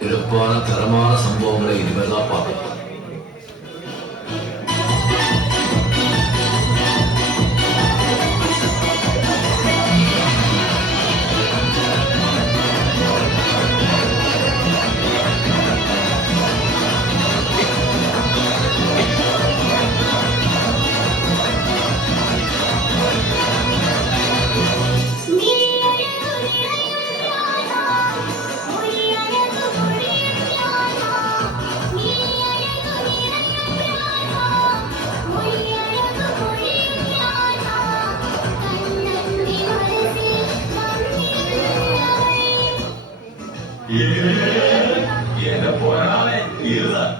சிறப்பான தரமான சம்பவங்களை இனிமேல் தான் பார்க்கணும். என்ன போனாலே இதுதான்.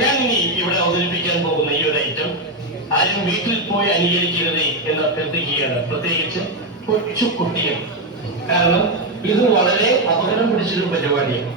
ഞാൻ ഇനി ഇവിടെ അവതരിപ്പിക്കാൻ പോകുന്ന ഈ ഒരു ഐറ്റം ആരും വീട്ടിൽ പോയി അനുകരിക്കരുത് എന്ന് അഭ്യർത്ഥിക്കുകയാണ്, പ്രത്യേകിച്ച് കൊച്ചു കുട്ടികൾ. കാരണം ഇത് വളരെ അപകടം പിടിച്ചൊരു പരിപാടിയാണ്.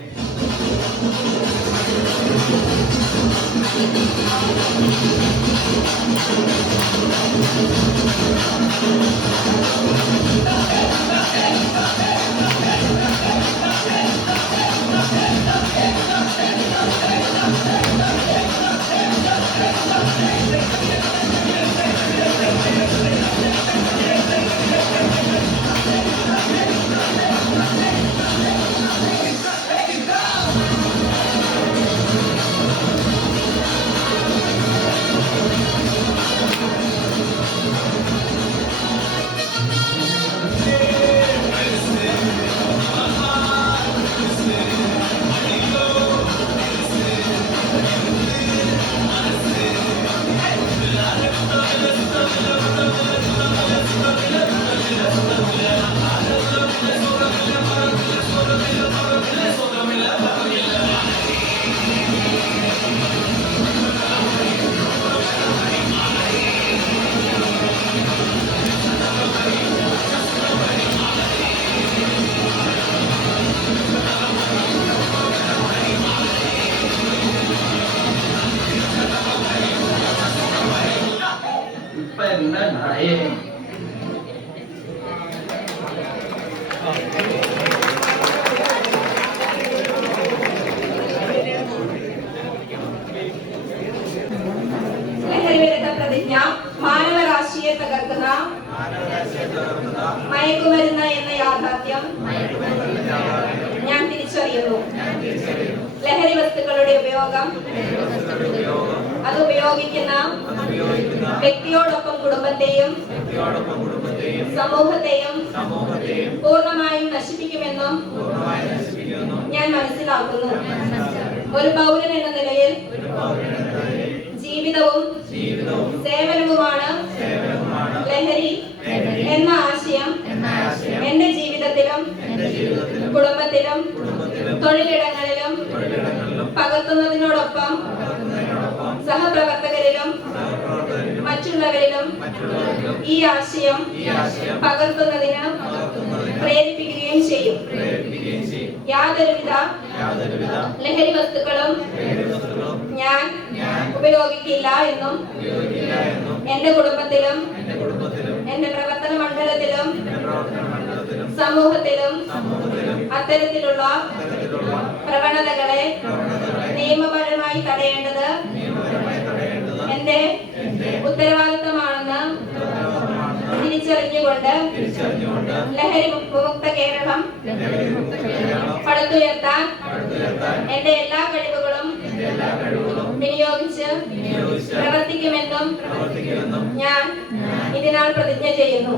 പ്രതിജ്ഞ മാനവരാശിയെ തകർക്കുന്ന മയക്കുമരുന്ന് എന്ന യാഥാർത്ഥ്യം ഞാൻ തിരിച്ചറിയുന്നു. ലഹരി വസ്തുക്കളുടെ ഉപയോഗം അത് ഉപയോഗിക്കുന്ന വ്യക്തിയോടൊപ്പം കുടുംബത്തെയും സമൂഹത്തെയും പൂർണ്ണമായും നശിപ്പിക്കുമെന്നും ഞാൻ മനസ്സിലാക്കുന്നു. ഒരു പൗരൻ എന്ന നിലയിൽ ജീവിതവും സേവനവുമാണ് ലഹരി എന്ന ആശയം എന്റെ ജീവിതത്തിലും കുടുംബത്തിലും തൊഴിലിടങ്ങളിലും പകർത്തുന്നതിനോടൊപ്പം സഹപ്രവർത്തകരിലും മറ്റുള്ളവരിലും ഈ ആശയം പകർത്തുന്നതിന് പ്രേരിപ്പിക്കുകയും ചെയ്യും. യാതൊരുവിധ ലഹരി വസ്തുക്കളും ഞാൻ ഉപയോഗിക്കില്ല എന്നും എന്റെ കുടുംബത്തിലും എന്റെ പ്രവർത്തന മണ്ഡലത്തിലും സമൂഹത്തിലും അത്തരത്തിലുള്ള പ്രവണതകളെ നിയമപരമായി തടയേണ്ടത് എന്റെ ഉത്തരവാദിത്തമാണെന്ന് തിരിച്ചറിയുന്നു. തിരിച്ചറിഞ്ഞുകൊണ്ട് ലഹരി വിമുക്ത കേരളം പടുത്തുയർത്താൻ എന്റെ എല്ലാ കഴിവുകളും വിനിയോഗിച്ച് പ്രവർത്തിക്കുമെന്നും ഞാൻ ഇതിനാൽ പ്രതിജ്ഞ ചെയ്യുന്നു.